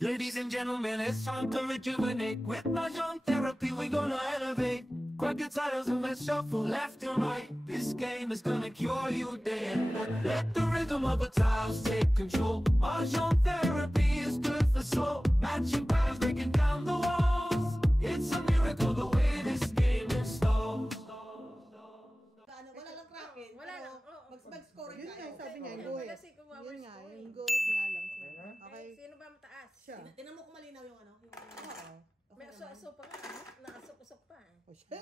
Ladies and gentlemen, it's time to rejuvenate. With Mahjong therapy, we're gonna elevate. Grab your titles and let's shuffle left and right. This game is gonna cure you day and night. Let the rhythm of the tiles take control. Mahjong therapy is good for soul. Matching patterns, breaking down the walls. It's a miracle the way this game installs. Ano, wala lang tracking. Wala pero lang, oo. Mag-scoring Yun nga, tayo. sabi niya, Okay. go Wala it. si Kumawar Yun nga, scoring. yung go it nga lang. Okay na? Okay. Sino ba mataas? Siya. Tinan mo kung malinaw yung ano. Yung... Oo. May Okay naman. aso-aso pa nga. Nakasok-usok pa eh. O siya.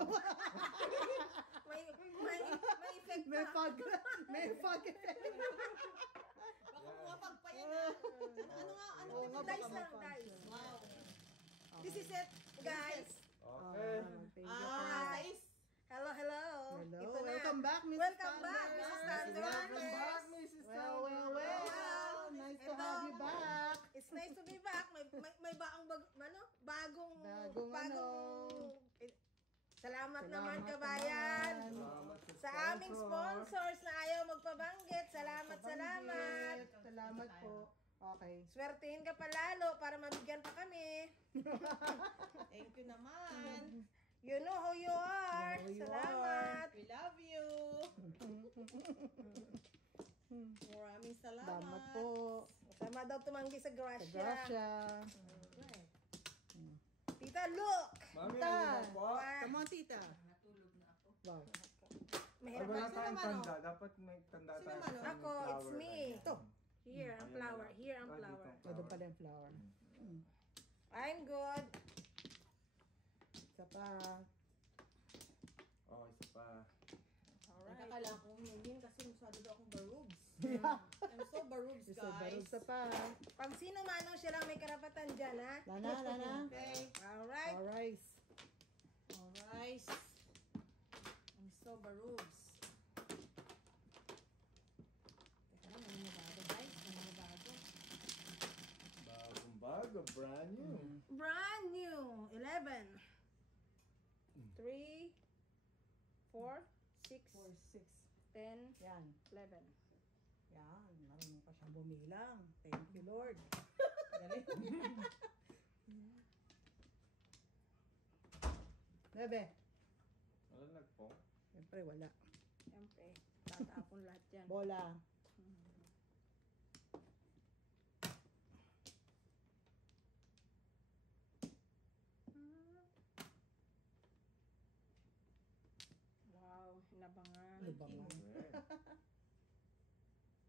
May effect pa. May fog. May fog. Baka pumapag pa yan ah. Ano nga, ano Oo nga, Dice baka lang, mapag dice. siya. Wow. This is it, guys. Okay. Thank you. Guys. Hello, hello. Hello. Ito na. Welcome back, Mrs. Welcome back, Thunder. Mrs. Thunder. Welcome back, Mrs. Well, well, well. Nice to Ito. have you back. It's nice to be back. May bagong Salamat naman kabayan. Salamat Sa aming sponsors na ayaw magpabanggit. Salamat. Salamat po. Okay. Swertihin ka pa lalo para mabigyan pa kami. Thank you naman. You know who you are. You know who you Salamat. We love you. Maraming salamat. Salamat po. Sama daw tumanggi sa Sa Gracia. Gracia. Tita, look! Mami, Ta. ano po? Come on, tita. Wow. Mahirap Wala na. tayong naman, tanda. Dapat may tanda Sino tayo. naman, sa Ako, flower. it's me. Ayan. Ito. Here ang Ayan flower. na. Here ang Ah, flower. dito ang O, doon pala yung flower. I'm good. Isa pa. Oh, isa pa. Ang Alright. kakala ko humingin kasi masyado daw akong barubs. I'm so barubs, Isa ba? guys. Isa pa. Pag sino manong siya lang may karapatan dyan, ha? Lana. Okay. Alright. Alright. Alright. I'm so barubs. Teka lang, may nabago, guys. May nabago. Bagong bago, brand new. Brand new. 11. 3, 4, 6, 4, 6. 10, Yan. 11. Yan. Marunong pa siyang bumilang. Thank you, Lord. Galing. 9. Malanag po. Siyempre, wala. Siyempre, tatapon lahat yan. Bola. Wow, hinabangan. Ano ba nga? Okay.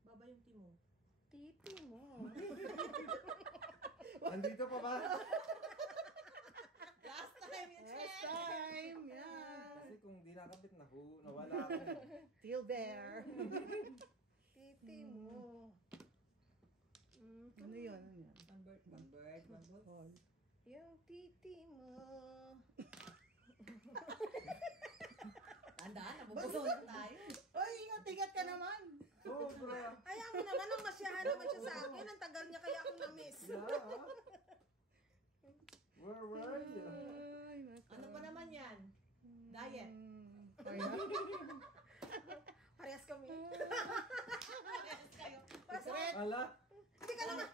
Baba yung timo. Titi mo. Andito pa ba? Last time you Next check! time. Yan. Kasi kung di nakabit, nawala ako. Till there. Titi mo. Ano yun? Ano yan? One bird. All. Yung titi mo. Tandaan, nabubuson na tayo. Ay, ingat-ingat ka naman. Sobra. Ayaw mo naman, ang masyahan naman siya sa akin. Ang tagal niya kaya akong na-miss. Yeah. Where were you? Ay, nasa. Ano pa naman yan? Diet. Ay, na. Parehas kami. Parehas kayo. Ala? Hindi ka naman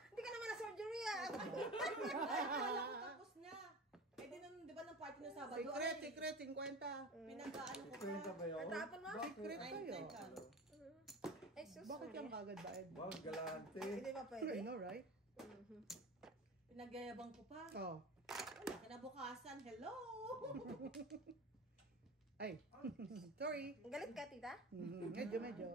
na surgery ah. Alam ko tapos na. Eh di ba ng party na Sabado? Secret, 50. Pinag-ano ko Ito yung pa. kabayo? Natapon mo? Secret kayo. Ay, sus. Bakit yung kagad ba? Ed? Wow, galante. Hindi ba I pwede? know, right? Pinagyayabang ko pa. Oh. Wala, kinabukasan. Hello! Ay. Sorry. Galit ka, tita? Medyo.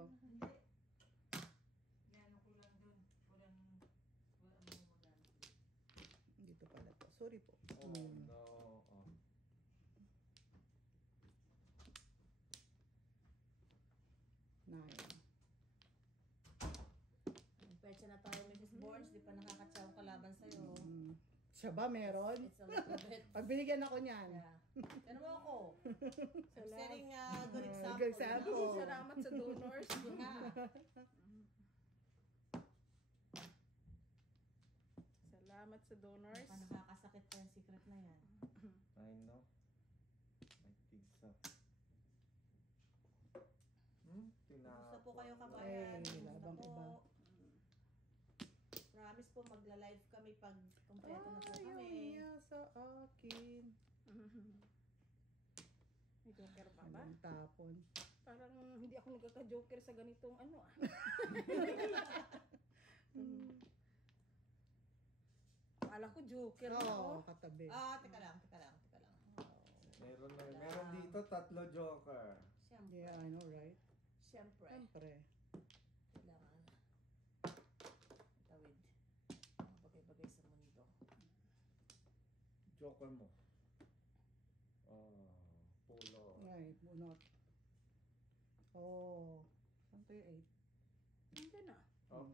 Dito pala to. Sorry po. Oh, no. Oh. Nine. Petsa na tayo, Mrs. Borns. Di pa nakakatsaw ang kalaban sa'yo. Siya ba meron? It's a little bit. Pag binigyan ako niyan. Yeah. Ano mo ako? I'm setting a good Good example. example. Salamat sa donors. Na. Salamat sa donors. Baka nakakasakit pa yung secret na yan. I know. I think so. Kumusta po kayo kabayan? Ay, Kumusta labang po? iba. Promise po po magla-live kami pag kumpleto na po Ayaw kami. niya sa akin. May joker pa ba? Anong tapon? Parang hindi ako nagkaka-joker sa ganitong ano ah. Akala ko joker na Oo, oh. katabi. Teka lang. Meron dito 3 joker. Siyempre. Yeah, I know, right? Siyempre. Siyempre. Kailangan tawid mga bagay-bagay sa mundo. Joker mo. Polo. Right, bunot. Oh. Saan to yung 8? Hindi na. Oh.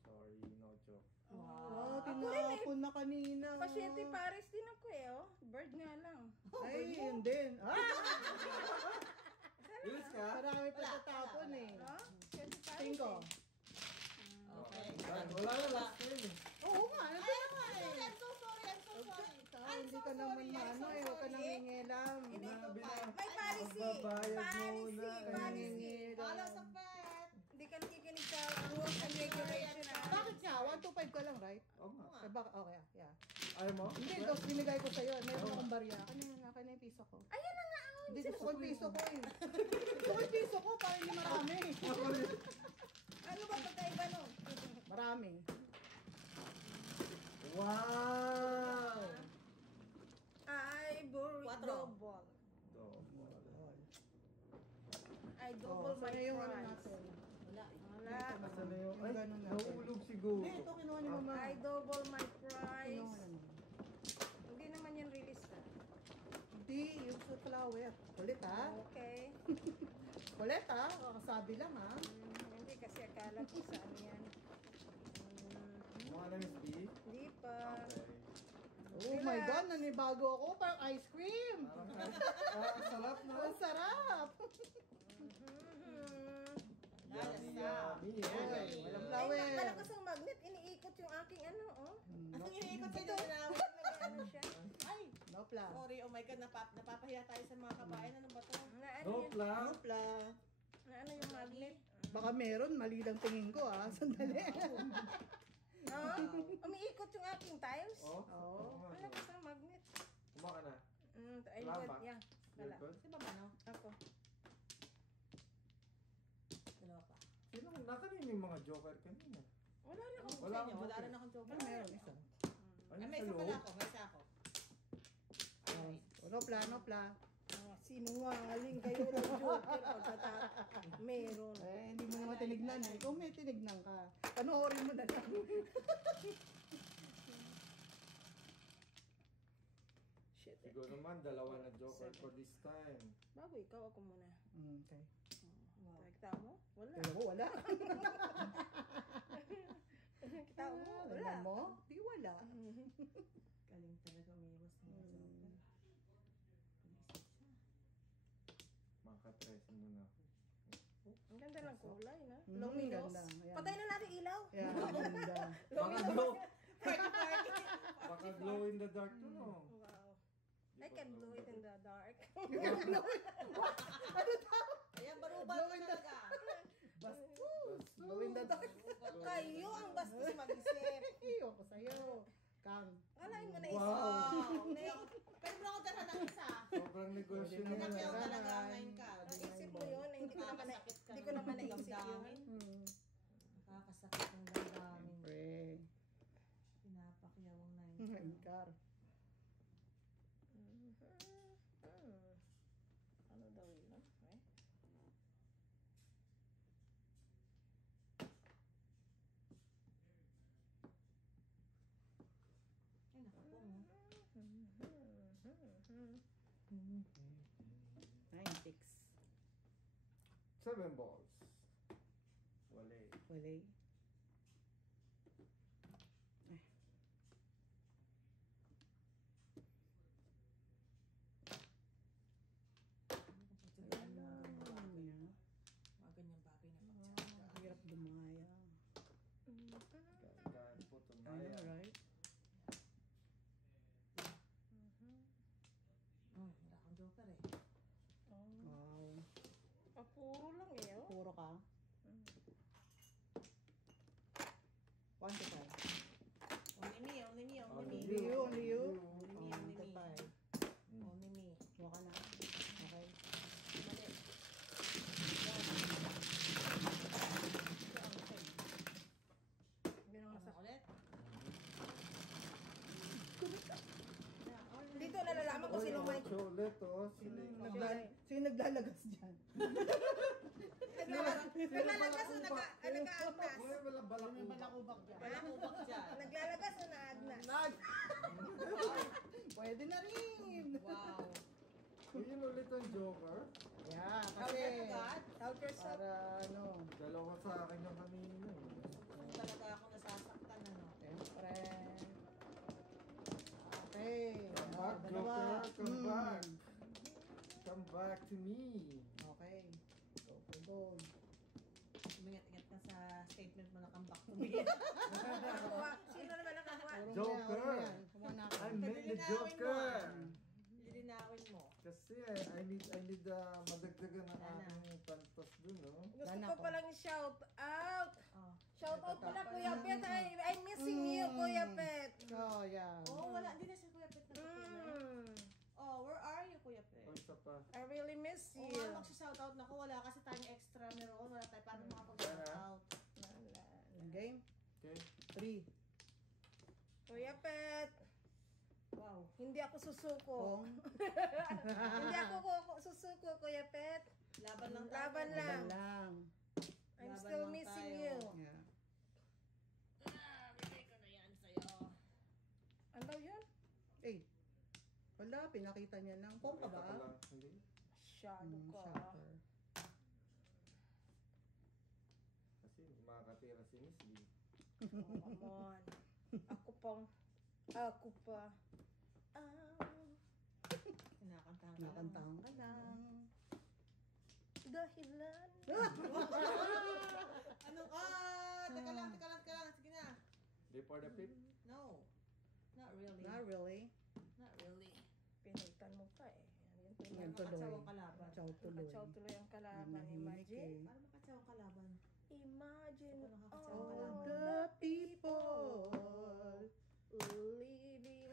Sorry, no joke. Wow, Ako rin eh. tinapon na kanina. Pasyente Paris din ako eh oh. Bird nga lang. Ay, yun din. Bilis ka? Marami pa tatapon eh. No? Pasyente Paris 5. eh. Okay. Wala na last name eh. Oo nga, nandun na eh. I'm so sorry. Hindi ka naman maano eh. Huwag ka nang hingilam. May policy. Magbabayad muna. Policy. Nangingilam. Pala sa pet. Hindi ka nakikinig sa rules and regulation ah. Bakit nga? 125 ka lang, right? Oo nga. Okay, yeah. Ayaw mo? Hindi, dos binigay ko sa'yo. Meron akong barya. Akin na yung piso ko. Ayan na nga oh. Hindi, gusto ko yung piso ko eh. Gusto ko yung piso ko para hindi marami. Ano ba pagkaiba no? Marami. Wow! Ivory Quattro. double. I Oh, double my sana yung ano price. natin. Wala. Wala. Asan na yung... Yung Ay, ganun natin. nahulog siguro. Hindi, ito kinuha ni mama. I double my price. Kinuha na mama. Hindi naman yan release na. Hindi, yung sa flower. Ulit ha? Okay. Ulit ha? Kakasabi lang ha? Hindi kasi akala ko saan yan. Mukha na Miss B? Hindi pa. Okay. Oh my God, nanibago ako. Parang ice cream. Ang sarap na. Ang sarap. Yummy, yummy. Ay, walang Ay, flower. malakas ang magnet. Iniikot yung aking ano, oh. Ang iniikot sa Ito, ano siya. Ay, No plan. sorry. Oh my God, napapahiya tayo sa mga kabayan. Ano ba to? Na ano, No yung, plan. No plan. na ano yung magnet. Baka meron, mali lang tingin ko ha. Sandali. Oh, umiikot yung aking tiles. Oh? Oo. Malakas ang magnet. Kumaka na. Ay, Wala good. ba? Yeah. You're Wala. good? Si Baba, no? Ako. Dalawa pa. Sino nakanin yung mga joker kanina? Wala na ako. Wala Sa inyo, akong wala joker. rin akong joker. Ay, meron isa. Ano May sa isa loob? pala ako. May isa ako. No plan, no plan. Sinungaling kayo ng joker pagkatapos. Meron. Eh, hindi mo naman tinignan eh. Kung may tinignan ka, panoorin mo na lang. Shit. Siguro naman, dalawa na joker for this time. Bago ikaw, ako muna. Okay. Kita mo? Wala. Pero ko wala. Kita mo? Wala. Alam mo? Di wala. Galing talaga umiwas ng joker. Makatresen mo na. Ang ganda ng kulay, na? Mm, Luminous. ganda. Ayan. Patay na natin ilaw. Yeah, ganda. Baka glow. Baka glow in the dark to, no? Wow. I can blow it in the dark. Ayan, barubal Blow ka in the- talaga. Bastos. Glow in the dark. Kayo ang bastos mag-isip. Iyo ko sa'yo. Kang. Alain mo na isip. Wow. Pwede mo ako dala ng isa. Sobrang negosyo Pwede naman. na. Pinakyaw Wala talaga na. ngayon ka. Ang isip mo yun, hindi ko naman Nakakasakit ka hindi ko ng naman naisip yun. damdamin. Nakakasakit ng damdamin. Siyempre. Pinapakyaw ang 9. Car. Ano daw yun? Okay. Ay, naku po mo. 9-6. 7 balls. Wale. Wala. Pagtsagaan mo ang mga bagay. Yeah. Mga ganyang bagay na pagtsagaan. Hirap dumaya. Gandaan po I tumaya. know, right? Wala akong joker eh. Wow. Puro lang eh. Oh. Puro ka. Sino naglalagas dyan? Naglalagas o nag-aagnas? Uy, wala balakubak. Balakubak dyan. Balakubak dyan. Naglalagas o naagnas? Pwede na rin. Wow. Uy, yun ulit ang Joker. Yeah, How kasi can God? Help yourself. para Dalawa sa akin yung kanina eh. Kung talaga ako nasasaktan, ano? Siyempre. Okay. Come back, Dalawa. Joker. Come Mm. back. Come back to me. Okay. Go for gold. Umingat-ingat ka sa statement mo na come back to me. Nakakuha. Sino naman nakakuha? Joker. Kumuha na I ako. made the Lilinawin Joker. Lilinawin mo. Kasi I need madagdagan ng aking pantos dun, no? Gusto Wala ko ko. palang shout out. Oh. Shout out pala Kuya Pet. I'm missing you, Kuya Pet. Oh, yeah. Oh, wala. Hindi na si Kuya Pet nagpapalay. Oh, where are you, Kuya Pet? O, isa pa. I really miss Oo you. nga, magsa-shoutout na ko. Wala kasi tayong extra meron. Wala tayo paano makapag-shoutout. Game? Okay? 3. Kuya Pet. Wow. Hindi ako susuko. Kong. Hindi ako susuko, Kuya Pet. Laban lang tayo. Laban lang. Laban lang. I'm Laban still lang missing tayo. you. Yeah. Bigay ko na yan sa'yo. Ano daw yun? Eh. Wala, pinakita niya lang. Kong ka Ito ba? lang. Hindi. Shadow ka. Shocker. Kasi makakatira si Miss Lee. Oh, come on. Ako pa. Kinakantahan ka lang. Nakantahan ka lang. Dahilan. Ano ka? Teka lang. Sige na. Day for the fifth? No. Not really. Not really. Not really. Pinitan mo pa eh. Yan, Yan Paano tuloy. makatsawang kalaban? Chow tuloy. Makachaw tuloy ang kalaban. Nanahimik Imagine. eh. Paano makatsawang kalaban? Imagine Paano makatsawang all kalaban? the The people. living.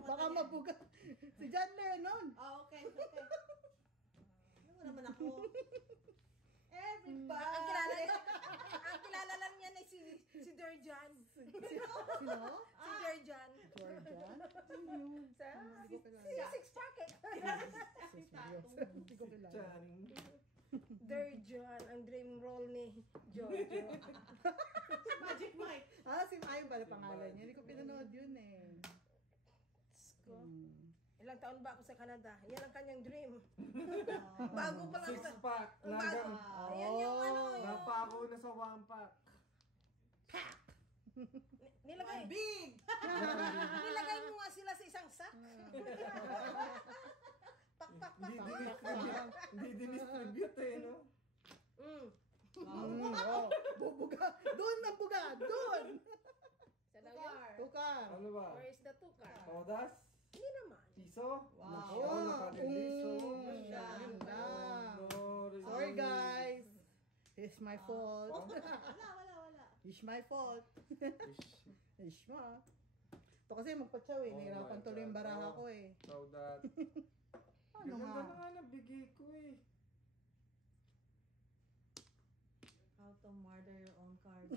Baka mabuga. Si John Lennon. Ah, okay. Ano mo naman ako? Everybody. Ang kilala lang niya ay si Derjan. Sino? Si Derjan. Jordan? Sino yun? Hindi ko kilala. Si Six Packet. Hindi ko kilala. Chan. Derjan, ang dream role ni Jojo. Magic Mike. Ah, si Mayo pala pangalan niya. Hindi ko pinanood yun eh. Ko. Hmm. Ilang taon ba ako sa Canada? Yan ang kanyang dream. Bago pa lang Six sa... pack. Bago. Ayan yung ano. Napako na sa one pack. Nilagay. Big. Nilagay mo nga sila sa isang sack. Pak. Hindi dinistribute eh, no? Oh, bubuga. Doon ang buga. Doon. Sa daw yun. Tukar. Ano ba? Where is the tukar? Todas? Hindi naman. Piso? Wow. Oh, Nakadiliso. ganda. Sorry. Sorry guys. It's my fault. Wala. It's my fault. It's my. Ito kasi magpatsaw eh. Oh Nahirapan my tuloy yung God. baraha Oh. ko eh. So that. Ano Ganda nga? na nga nabigay ko eh. How to murder your own card.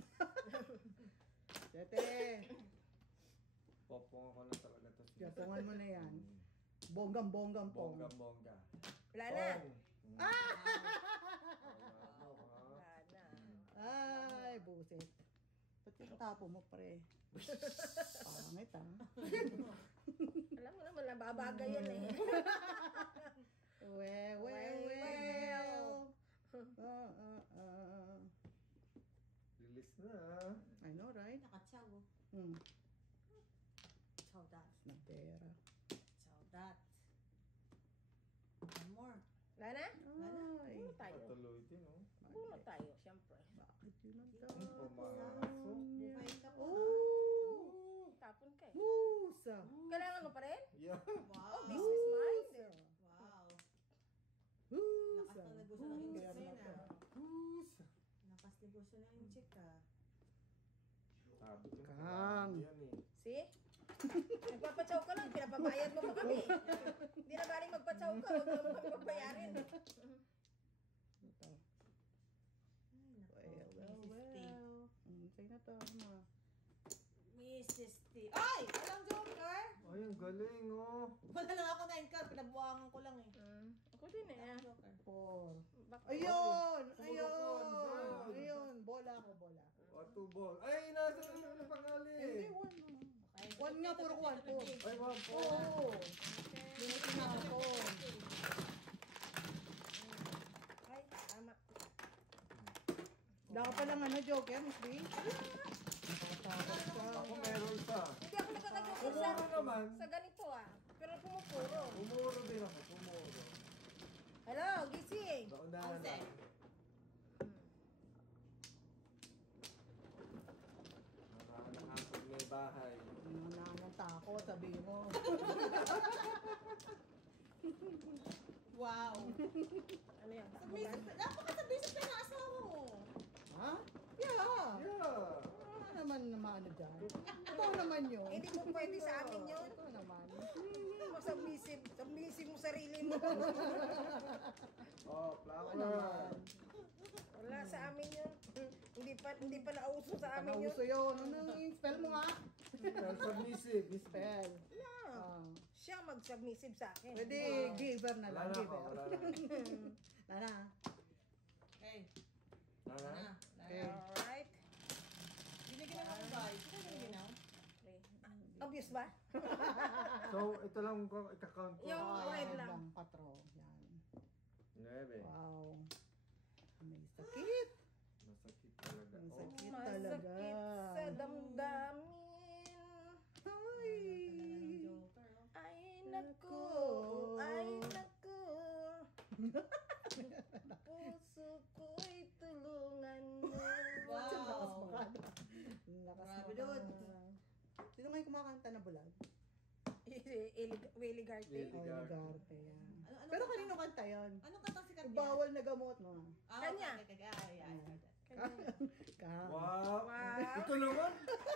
Tete. Popong ako na talaga to. Gapungan mo na yan. Bonggang-bonggang pong. Bongga. Wala na. Ah! Wala na. Ay, buset. Ba't yung tapo mo, pre? Pangit ah. Alam mo naman, nababagay yan eh. Well. Release na. I know, right? Nakatsaw. Hmm. Chow that. Na pera. Chow that. One more. Wala na? Ay, Puno tayo. Patuloy din, oh. Puno tayo, siyempre. bakit yun ang Pumasok. Buhay ka po. Oh! Tapon ka eh. Musa! Kailangan mo pa rin? Yeah. Wow. Business minded. Wow. Musa! Lakas ng negosyo ng inchik na yun ah. Who's? Lakas negosyo ng inchik ah. Sabi ko na Kang. kailangan yan eh. See? Nagpapatsaw ka lang, pinapabayad mo pa kami. Hindi na galing magpatsaw ka, huwag mo kami magbayarin. Ito. Ay, nako. Mrs. T. Sa'yo na to, ma. Mrs. T. Ay! Walang joker! Ay, ang galing oh. Wala lang ako 9 card, pinabuangan ko lang eh. Ako din eh. Joker. 4. Bak- Ayun! Ayun! Ayun! Bola ako, bola. O, 2 ball. Ay, nasa na pangali. Hindi, 1. 1 nga, puro 1 po. Ay, 1 po. Oo! Yung tinapon. Ay, tama. Wala ka palang ano, Joker, Miss B? Ako meron isa. Hindi ako nakakajoker sa, Pumuro naman. sa ganito ah. Pero pumupuro. Pumuro din ako. Pumuro. Hello, gising. Naunahan na. Nakakapag may bahay. Nananang tako, sabi mo. Wow. Ano yan? Napakasabisip ka ng asawa mo. Ha? Yeah! Yeah. Ano naman naman ano dyan? Ito naman yun. Hindi mo pwede sa amin yun. Ito naman. Submissive mo sarili mo. Oh, Ito flower. naman. Wala sa amin yun. Hindi pa nauso sa amin yun. Panauso yun. Ano yung spell mo nga? Submissive. Spell. Wala. Ah. Siya mag-submissive sa akin. Pwede giver na Wala lang. na ako. Giver. Wala na. Nana. Okay. Wala na. Na. Okay. Alright. Binigyan ako ba? Sino binigyan? Okay. Obvious ba? So, ito lang kung ika-count ko. Yung Ah, red yan lang. 4. Yan. 9. Wow. May sakit. Masakit talaga. May Oh. sakit talaga. Masakit sa damdamin. Ay. Joker, oh. Ay naku, ay naku. Puso ko'y tulungan mo. Wow. Ang lakas makada. Ang lakas Grabe makada. nun. Sino ngayon kumakanta na bulag? Willie Garte. Willie. Oh, Garte. Garte yan. Ano Pero kanino kanta yun? Anong katang sikat niya? Bawal na gamot mo. Kanya. Ka. Wow. Wow. Ito naman.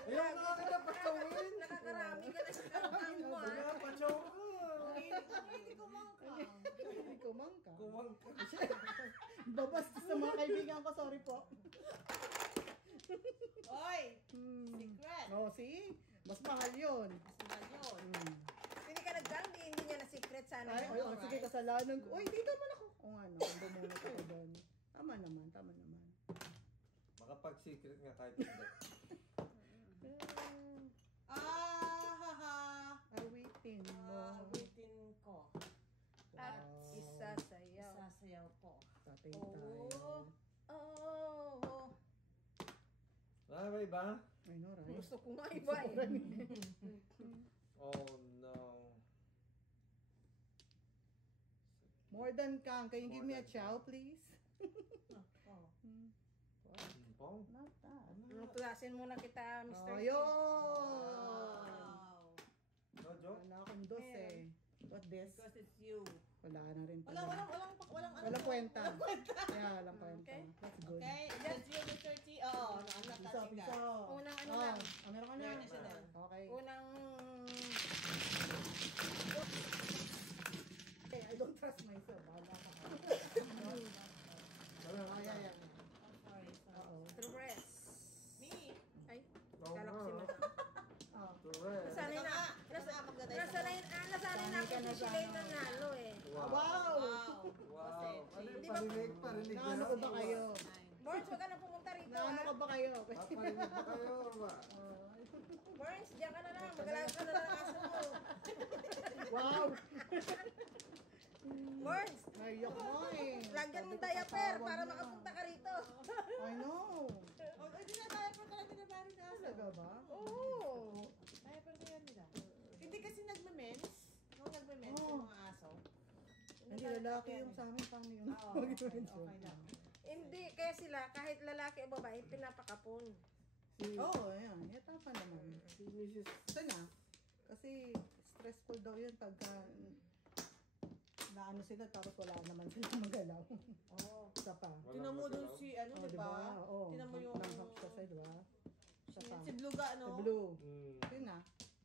Ayun, nakakapatawin. Nakakarami ka na sa kantang mo ah. Wala, pachaw ka. Hindi ko mangkang. Hindi ko mangka. Kumang ka. Babasta sa mga kaibigan ko, sorry po. Oy! Hmm. Secret. Oh, see? Mas mahal yun. Mas mahal yun. Hmm. Hindi ka nag-gandhi, hindi niya na secret sana. Ay, yun. oh, sige, kasalanan ko. Uy, dito man ako. O ano, hindi mo ako doon. Tama naman, tama naman. Makapag-secret nga kahit hindi. Haha. Awitin mo. Awitin ko. At isasayaw. Sasayaw ko. Tatay tayo. Oh, Wala ba iba? Ay, no, right? gusto ko nga iba eh. Oh no. More than Kang. Can you give me a chow, please? Oh. Hmm. Pong. Not that. Tuklasin muna kita, Mr. Oh, King. yun! Wow. No joke? Wala akong dos eh. What this? Because it's you. Wala na rin Walang pala. walang Walang kwenta. Yeah, walang kwenta. Okay. That's good. Okay, that's you, Mr. T. Oh, I'm not Piso, touching piso. that. Unang ano Oh, lang. meron ka na. Meron na siya na. Okay. Unang... Okay, I don't trust myself. Bahala ka. Wala. Oh, yeah, yeah. Sorry. Oo. Progress. Me. Ay, Oo kala ko nga. si Madam. Oh. Correct. Nasanay na. Nasanay na ako si Shilay nanalo eh. Wow! Wow. Ano yung Di ba- parinig? Parinig na Naano lang. ko ba kayo? Borns, huwag ka na pumunta rito Naano ka ah. ba kayo? Paparinig ba kayo or ba? Borns, diyan ka na lang. Magalaga ka na lang ang aso mo. Wow! Borns, Naiyak mo eh. lagyan mo Sabi ko, diaper patawag para mo. makapunta ka rito. I know. Oh, hindi na diaper talaga na bari na aso. Talaga ba? Oo. Diaper na yan nila. Hindi kasi nagme-mens. Nung nagme-mens Oh. yung mga aso. Hindi lalaki yung sa amin. Paano yun? Oo, okay lang. Hindi, kaya sila, kahit lalaki o babae, pinapakapon. Oo, oh, ayan. Yata pa naman. Si Mrs. Ito na. Kasi stressful daw yun pagka naano sila tapos wala naman sila magalaw. Oo. Isa pa. Tinan mo dun si, ano, Oh, di ba? Oo. Tinan mo yung... Langhap siya sa'yo, di ba? Isa pa. Si Bluga, Si no? Blue. Yun na.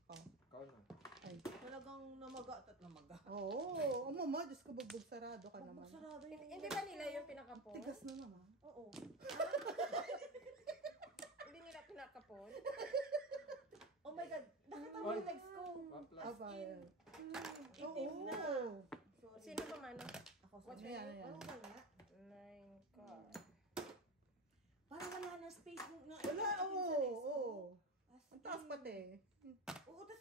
Oh. Ikaw na. Ay. Talagang namaga at namaga. Oo. Oh, mama, Diyos ko, bugbog sarado ka naman. Sarado yung... Hindi ba nila yung pinakapon? Tigas na naman. Oo. Hindi nila pinakapon? Oh my God. Nakita mo Oy. yung legs ko. Paplas. Aba, In Ayan, ayan. Oo, wala. 9 card. Parang wala na space mo. Na, Wala, oo, oo. Ang taas pati. Oo, tas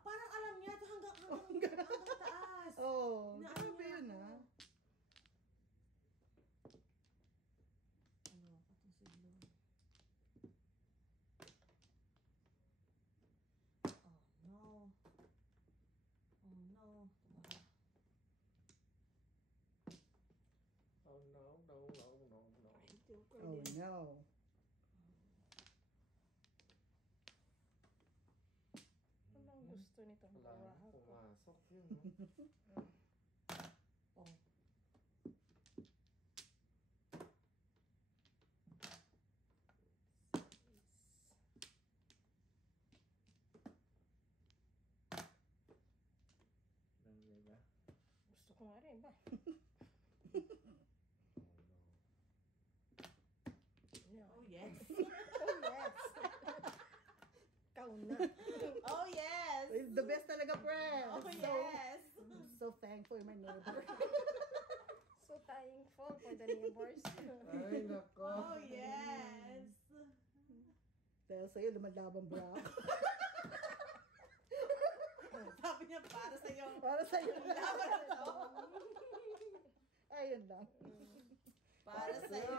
parang alam niya, ito hanggang taas. Oo, Inaano grabe niya yun ako. ah. Ano, patong siglo. Oh no. Oh no. Tumara. Oh no, no, no, no, no. Joker Oh din. no. Ano ang gusto nitong Wala na, bawahan ko? pumasok yun. No? Oh. Dami ba? Gusto ko nga rin ba? Oh no. Yeah. Oh yes. Oh, yes. Ikaw na. Oh yes. The best talaga, friend. Oh yes. So thankful, my neighbor. So thankful for the neighbors. Ay, nako. Oh yes. Dahil sa'yo, lumalabang bra ako. Sabi niya para sa iyo. Para sa'yo lang. Laban na to. Ayun lang. Para sa iyo.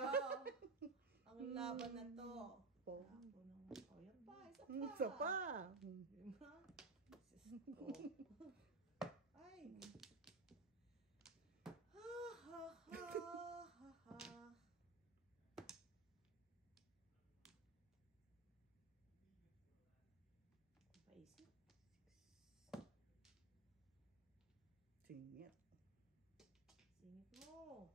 Ang laban na to. Oh. Ako naman. Oh, yan pa. Isa pa. Isa pa. Diba? Sis ko. Ay. Ha ha ha ha ha. Paisip. Singit. Singit mo.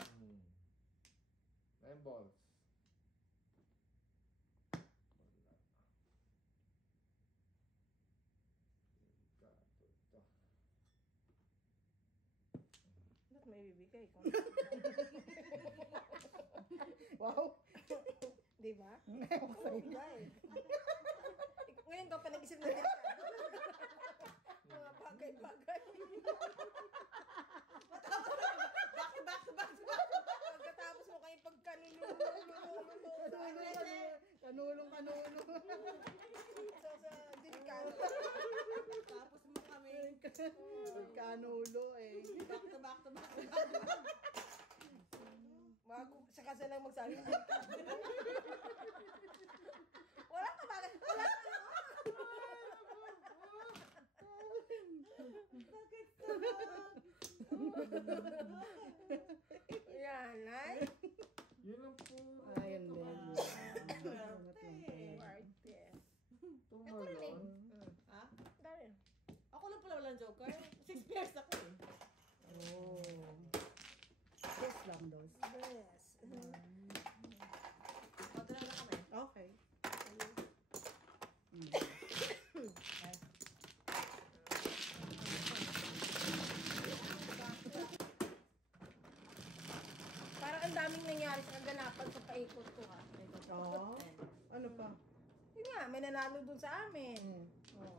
Hmm. 9 balls. Wala. Delikado ito. Ba't may bibigay ko? Wow. Di ba? Ewan ko sa'yo. Right. Ngayon ka pa nag-isip na din. Mga bagay-bagay. Pagkatapos mo kayo Kanulong. sa delikado. Tapos mo kami. Kanulo eh. Back to back to back. Bago, saka sila magsabi. Wala ka bagay. Wala ka. Bakit sarap? Yan, ay. Yun lang po. Ayun din. Swerte. Parte. Tumalon. Ha? Dahil. Ako lang pala walang joker. 6 pairs ako eh. Oh. Dos lang, dos. Yes. Konti lang na kami. Okay. Parang ang daming nangyari sa kaganapan sa paikot ko ha. Oo. Ano pa? Yun nga, may nanalo dun sa amin. Oh.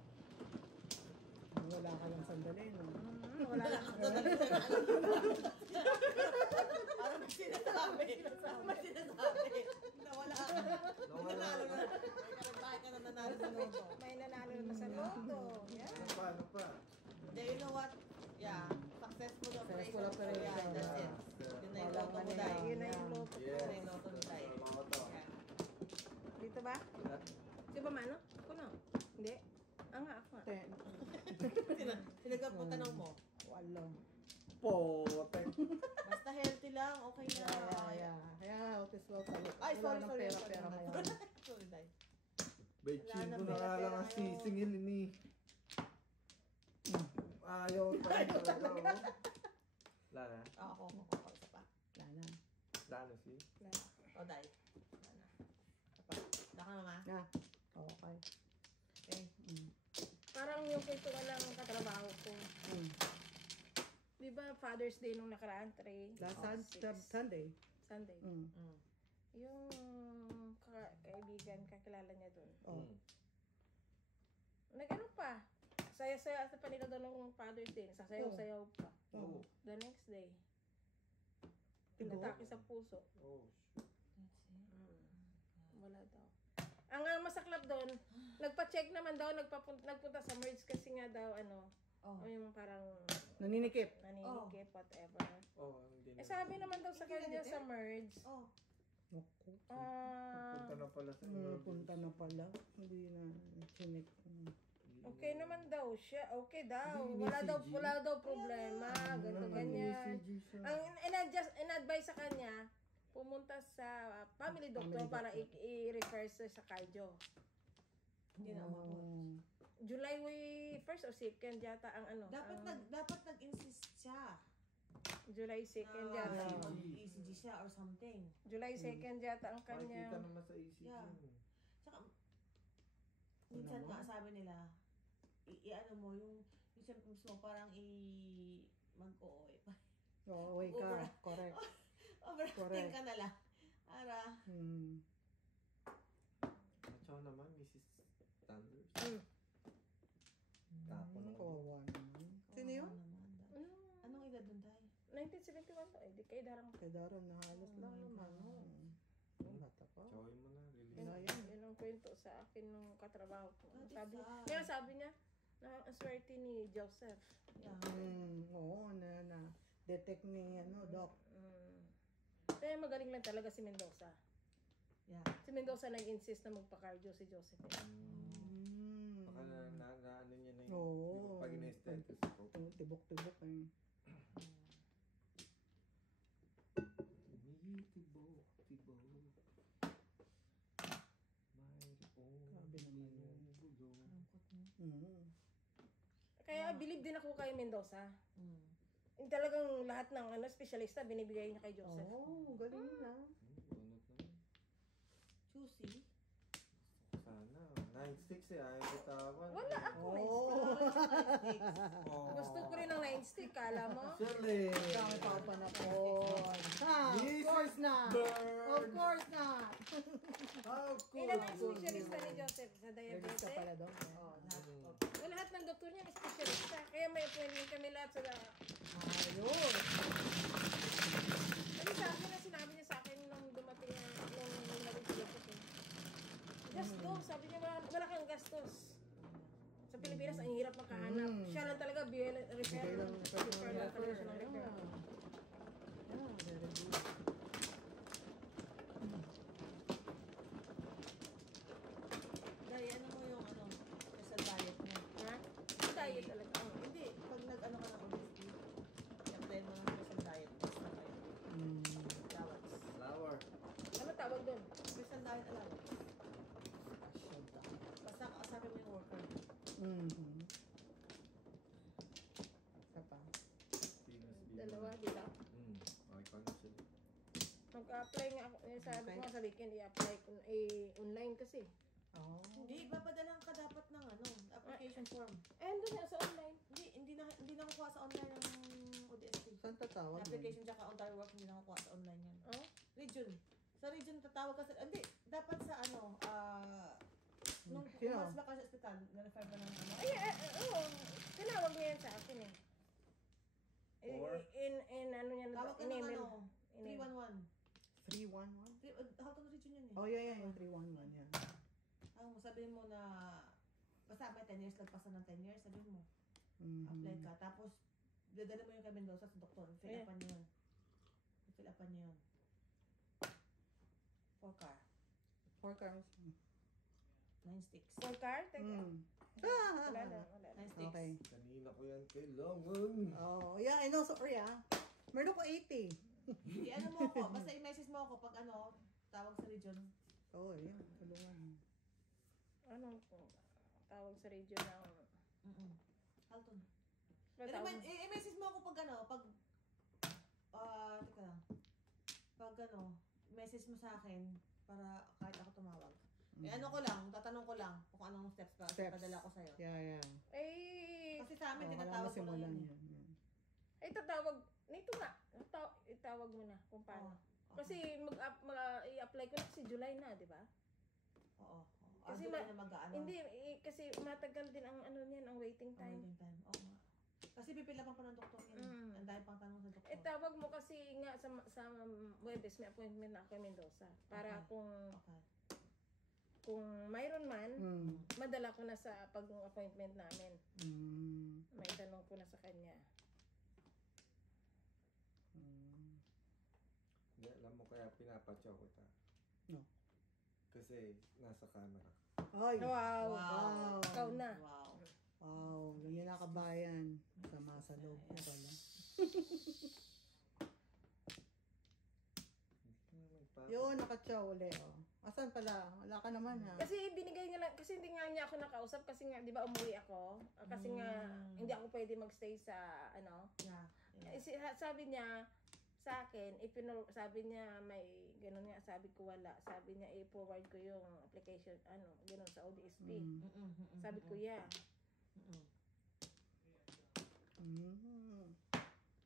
Wala ka lang sandali, no? Wala lang. Parang may sinasabi. May sinasabi. Nawala ka. Nanalo na. Bakit ka na nanalo sa loto? May nanalo na sa loto. Yeah. Ano pa? Yeah, you know what? Yeah. Successful operation. Successful operation. Yeah, that's it. Yun na yung loto mo, Walang Day. Yun na yung loto. Yes. Yun na yung loto mo, Day. Loto. Yeah. Dito ba? Di ba mano? Ako na. Hindi. Nga, ako nga. Ten. Tinagap mo tanong mo. Walo. Pote. Basta healthy lang, okay na. Yeah. Kaya health is wealth. Ay, sorry, Wala nang sorry. pera-pera ngayon. Sorry, Day. Bechin Wala ko na na nga pera-pera lang ang ngayon. sisingil ni. Ayaw talaga. oh. Wala na. Ako. Isa pa. Wala na. Wala na si. O, Day. Ano? Isa pa. Daka, mama. Na. Okay. Okay. Parang yung kito ka lang katrabaho ko. Mm. Di ba Father's Day nung nakaraan, 3? Last Six. Sunday. Sunday. Mm. Yung kaibigan, kakilala niya dun. Oh. Mm. Nag-ano pa? Saya-saya sa panila doon ng Father's Day. Sasayaw-sayaw pa. Oh. The next day, Tibo. natake sa puso. Oh, shit. Wala daw. Ang masaklap doon, nagpa-check naman daw, nagpunta sa merge kasi nga daw, yung parang Naninikip. naninikip, whatever. Oh, hindi na. Sabi naman daw sa kanya sa merge, Oh. Naku. Punta na pala sa Punta na pala. Hindi na chinek. okay naman daw siya, okay daw. Hindi Wala daw problema, ganito ganyan. Ang in-advise sa kanya, pumunta sa family doctor para i-refer sa cardio. Hindi na umabot. July 1st or 2nd yata ang Dapat nag-insist siya. July 2nd Na yata. ECG siya or something. July 2nd yata ang Makikita kanya. naman sa ECG. Yeah. Tsaka, minsan nga sabi nila, i-ano mo, yung symptoms mo parang mag-OOE pa. Oo, wake ka. Correct. Overacting Correct. ka na lang. Para, At saka naman, Mrs. Thunders. Mm. Tapo na. Kawawa naman. Sino yun? Anong edad nun tayo? 1971 to, di kayo darang. Kay Daron na halos lang naman. Bata pa. Chawin mo na, release. Yun, Ayan. yun ang kwento sa akin nung katrabaho ko. That's sad. Kaya sabi niya, na ang swerte ni Joseph. Yeah. Oo, na detect ni Doc. Kaya magaling lang talaga si Mendoza. Yeah. Si Mendoza nag-insist na magpa-cardio si Joseph. Baka na ano niya na yun. Oo. Pag in-stethoscope. Tibok-tibok eh. Tibok, tibok. Sabi naman yun. Kaya believe din ako kay Mendoza. Mm. Yung talagang lahat ng specialista binibigay niya kay Joseph. Oo, galing na. Bunot naman. Juicy. Sana. 9-6 eh, ayaw bitawan. Wala ako Oo. nine-stick. Oh. Gusto ko rin ng 9-stick, kala mo? Surely. Dami pa pa na po. Ha, of course not. Of course not. Of Ilan ang course. specialista ni Joseph sa Nag-isa diabetes? pala doon. Oh, lahat. Well, lahat ng doktor niya may specialista. Kaya may appointment kami lahat sa... Ayos. Kasi sa akin na sinabi niya sa akin nung dumating nung naging sila ko. Gastos, sabi niya wala kang gastos. Sa Pilipinas, ang hirap makahanap. Siya lang talaga, refer lang talaga siya ng refer. Yeah, very good. Dahil ano mo yung special diet mo. Ha? Diet talaga. Oh. Hindi, pag nag-ano ka ng obesity, i-apply mo ng special diet. Basta kayo. Allowance. Flower. Ano tawag doon? Special diet allowance. Basta kausapin mo yung worker. Isa pa. Dalawa, di ba? Okay pa na sila. Mag-apply nga ako. Sabi ko nga sa weekend, i-apply ko online kasi. Oh. Hindi, babadalan ka dapat ng application form. Doon nga sa online. Hindi na kukuha sa online yung ODST. Saan tatawag? Application tsaka on target work, hindi na kukuha sa online yan. Oh? Region. Sa region tatawag ka sa, hindi, dapat sa nung Sino? pumasok ka sa ospital, na-refer ka ng Oo. Tinawag niya yan sa akin eh. Or? In ano niya na Tawag ka ng in-email. 311. 311? Halton region yun eh. Oh, yeah, yung 311 yan. Sabihin mo na, basta may 10 years, lagpasan ng 10 years, sabihin mo, apply ka. Tapos, dadala mo yung kay Mendoza sa doktor, fill upan niyo yun. Fill upan niyo yun. 4 car, 4 cars. 9 sticks. For car? Teka. Wala na. 9 sticks. Okay. Kanina ko yan kailangan. Oh, yeah, I know. Sorry Meron ko 80. I-ano mo ako, basta i-message mo ako pag tawag sa region. Oh, yeah. Tulungan. Ano tawag sa radio ng... Halton. Tawag- I-message mo ako pag teka lang. Pag message mo sa akin para kahit ako tumawag. Ko lang, tatanong ko lang kung anong steps pa. Steps. Padala ko sa'yo. Yeah. Kasi sa amin, Wala tinatawag ko lang simulan yun. yan. tatawag. Nito nga. Itawag mo na kung paano. Oo. Kasi i-apply ko na kasi July na, di ba? Oo. Kasi doon ka na mag-ano. Hindi, kasi matagal din ang ano niyan, ang waiting time. Waiting time. Oo nga. Kasi pipila pa ng doktor yan. Ang dahil pang tanong sa doktor. Tawag mo kasi nga sa Webes, may appointment na ako kay Mendoza. Para Okay. kung mayroon man, madala ko na sa pag-appointment namin. May tanong ko na sa kanya. Hindi, alam mo kaya pinapachow kita. No. Kasi nasa camera. Ay, Wow! Wow. Ikaw na. Wow. wow, ganyan na kabayan. Sama sa loob ko pala. Yun, nakachow uli, oh. Asan pala? Wala ka naman, ha? Kasi binigay niya lang, kasi hindi nga niya ako nakausap kasi nga, di ba umuwi ako? Kasi nga, hindi ako pwede magstay sa, ano. Yeah. Sabi niya, sa akin, sabi niya may ganun nga, sabi ko wala. Sabi niya i-forward ko yung application, ano, ganun sa ODSP. Sabi ko, yeah.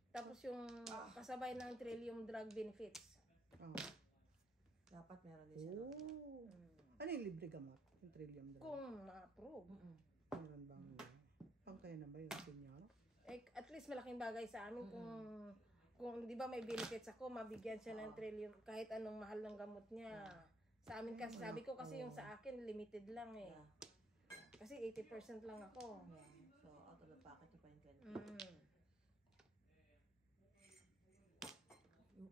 Tapos yung kasabay ng Trillium Drug Benefits. Oh. Dapat meron din siya. Ano yung libre gamot? Yung trillium drug? Kung ma-approve. Meron bang pang kaya na ba yung senior? Eh, at least malaking bagay sa amin kung di ba may benefits ako, mabigyan siya ng Trillium kahit anong mahal ng gamot niya. Sa amin kasi, sabi ko kasi yung sa akin limited lang eh. Kasi 80% lang ako. So, out of the package pa yung ganun.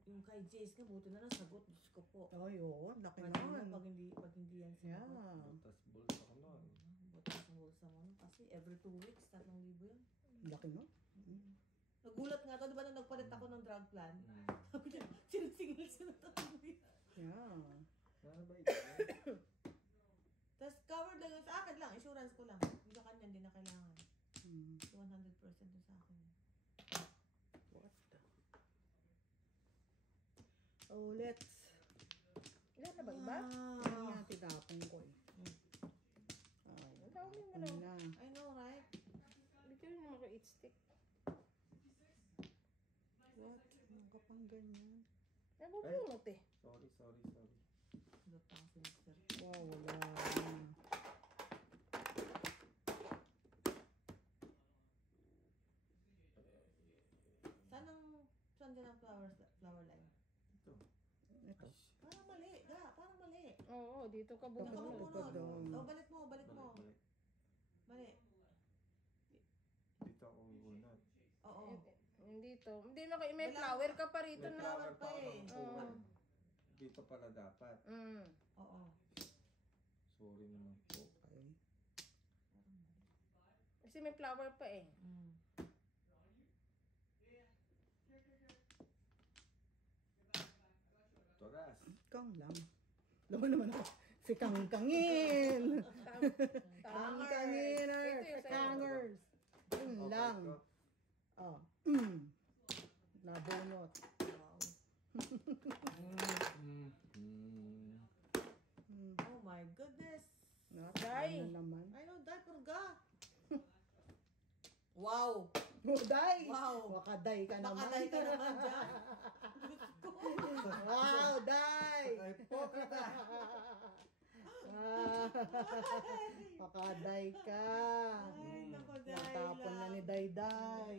Yung kay Jace nga, buti na lang sagot. Diyos ko po. Ay, oo. Laki Kanina, naman. pag hindi yan sagot. Yeah. Butas bulsa ko nun. Butas ng bulsa mo. Kasi every 2 weeks, 3,000 yun. Laki no? Nagulat nga to, di ba nung nagpalit ako ng drug plan? Sabi niya, sinisingil siya na 3 weeks. Yeah. Ano ba ito? Tapos covered lang yun sa akin lang, insurance ko lang. Yung sa kanya, hindi na kailangan. 100% yun sa akin. What the? Oh, let's... Wala na ba iba? Yan nga, tinapon ko eh. Ay, Ang dami mo ano na. na. I know, right? Bigyan rin naman ko eat stick. What? Ang kapang ganyan. Nabubunot eh. Sorry. Hindi pa ang sinister. Wow, wala. Saan din ang flower line? Ito. Ito. Parang mali, parang mali. Oo, dito ka Doon ka bubunot. mapunod. Oh, balik mo. Balik. Mali. Dito ako bubunod. Oo. Hindi to. Hindi may flower ka pa rito May na. flower pa eh. ako. Dito pala dapat. Oo. Sorry naman po. Okay. Kasi may flower pa eh. Toras. Kang lang. Laman naman ako. Si Kangkangin. Kangkanginer. Ito yung sa'yo. Kangers. Yun Okay, lang. go. Oh. Nabunot. Wow. Oh my goodness. Day. Ano naman. I know, dai, purga. Wow. Day. Wow. Wakaday ka naman. Baka dai ka naman dyan. Wow, Day. Ay po kita. Pakaday ka. Ay, naku, dai Natapon na lang. ni Dayday. Dai.